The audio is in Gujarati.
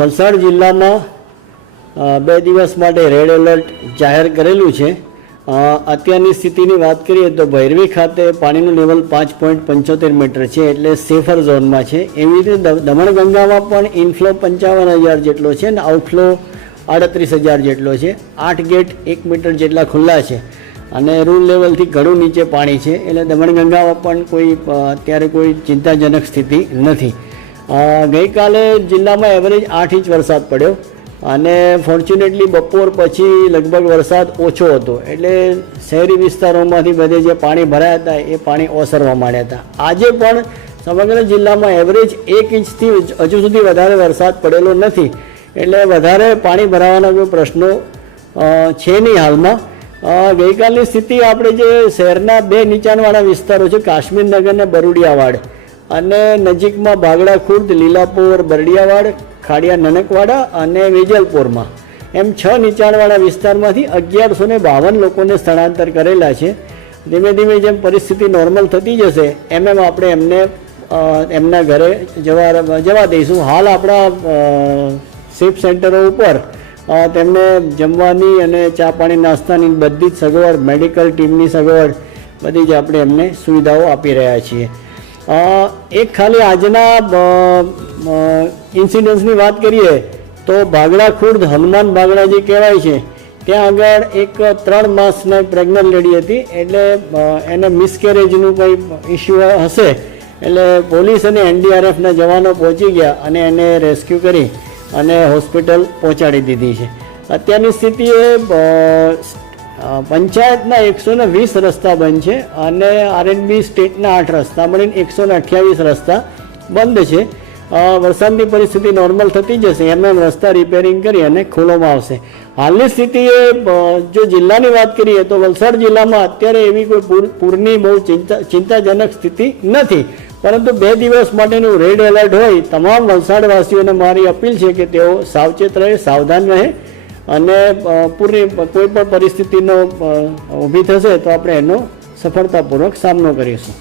વલસાડ જિલ્લામાં 2 દિવસ માટે રેડ એલર્ટ જાહેર કરેલું છે। અત્યારની સ્થિતિની વાત કરીએ તો ભૈરવી ખાતે પાણીનું લેવલ 5.75 મીટર છે, એટલે સેફર ઝોનમાં છે। એવી રીતે દમણગંગામાં પણ ઇનફ્લો 55,000 જેટલો છે અને આઉટફ્લો 38,000 જેટલો છે। 8 ગેટ 1 મીટર જેટલા ખુલ્લા છે અને રૂલ લેવલથી ઘણું નીચે પાણી છે, એટલે દમણગંગામાં પણ અત્યારે કોઈ ચિંતાજનક સ્થિતિ નથી। ગઈકાલે જિલ્લામાં એવરેજ 8 ઇંચ વરસાદ પડ્યો અને ફોર્ચ્યુનેટલી બપોર પછી લગભગ વરસાદ ઓછો હતો, એટલે શહેરી વિસ્તારોમાંથી બધે જે પાણી ભરાયા હતા એ પાણી ઓસરવા માંડ્યા હતા। આજે પણ સમગ્ર જિલ્લામાં એવરેજ 1 ઇંચથી હજુ સુધી વધારે વરસાદ પડેલો નથી, એટલે વધારે પાણી ભરાવાના કોઈ પ્રશ્નો છે નહીં હાલમાં। ગઈકાલની સ્થિતિ આપણે જે શહેરના 2 નીચાણવાળા વિસ્તારો છે, કાશ્મીરનગર અને બરુડિયાવાડ, અને નજીકમાં ભાગડા ખુર્દ, લીલાપોર, બરડિયાવાડ, ખાડિયા નનકવાડા અને વેજલપોરમાં એમ 6 નીચાણવાળા વિસ્તારમાંથી 1152 લોકોને સ્થળાંતર કરેલા છે। ધીમે ધીમે જેમ પરિસ્થિતિ નોર્મલ થતી જશે એમ આપણે એમને એમના ઘરે જવા દઈશું। હાલ આપણા શિફ્ટ સેન્ટરો ઉપર તેમને જમવાની અને ચા પાણી નાસ્તાની બધી જ સગવડ, મેડિકલ ટીમની સગવડ બધી જ આપણે એમને સુવિધાઓ આપી રહ્યા છીએ। એક ખાલી આજના ઇન્સિડન્સની વાત કરીએ તો ભાગડા ખુર્દ હનુમાન ભાગડા જે કહેવાય છે ત્યાં આગળ એક 3 માસના પ્રેગ્નન્ટ લેડી હતી, એટલે એને મિસકેરેજનું કંઈ ઇસ્યુ હશે, એટલે પોલીસ અને NDRFના જવાનો પહોંચી ગયા અને એને રેસ્ક્યુ કરી અને હોસ્પિટલ પહોંચાડી દીધી છે। અત્યારની સ્થિતિએ પંચાયતના 120 રસ્તા બંધ છે અને RNB સ્ટેટના 8 રસ્તા મળીને 128 રસ્તા બંધ છે। વરસાદની પરિસ્થિતિ નોર્મલ થતી જશે એમ રસ્તા રિપેરિંગ કરી અને ખોલવામાં આવશે। હાલની સ્થિતિએ જો જિલ્લાની વાત કરીએ તો વલસાડ જિલ્લામાં અત્યારે એવી કોઈ પૂરની બહુ ચિંતાજનક સ્થિતિ નથી, પરંતુ 2 દિવસ માટેનું રેડ એલર્ટ હોય તમામ વલસાડવાસીઓને મારી અપીલ છે કે તેઓ સાવચેત રહે, સાવધાન રહે અને પૂરની કોઈ પણ પરિસ્થિતિનો ઊભી થશે તો આપણે એનો સફળતાપૂર્વક સામનો કરીશું।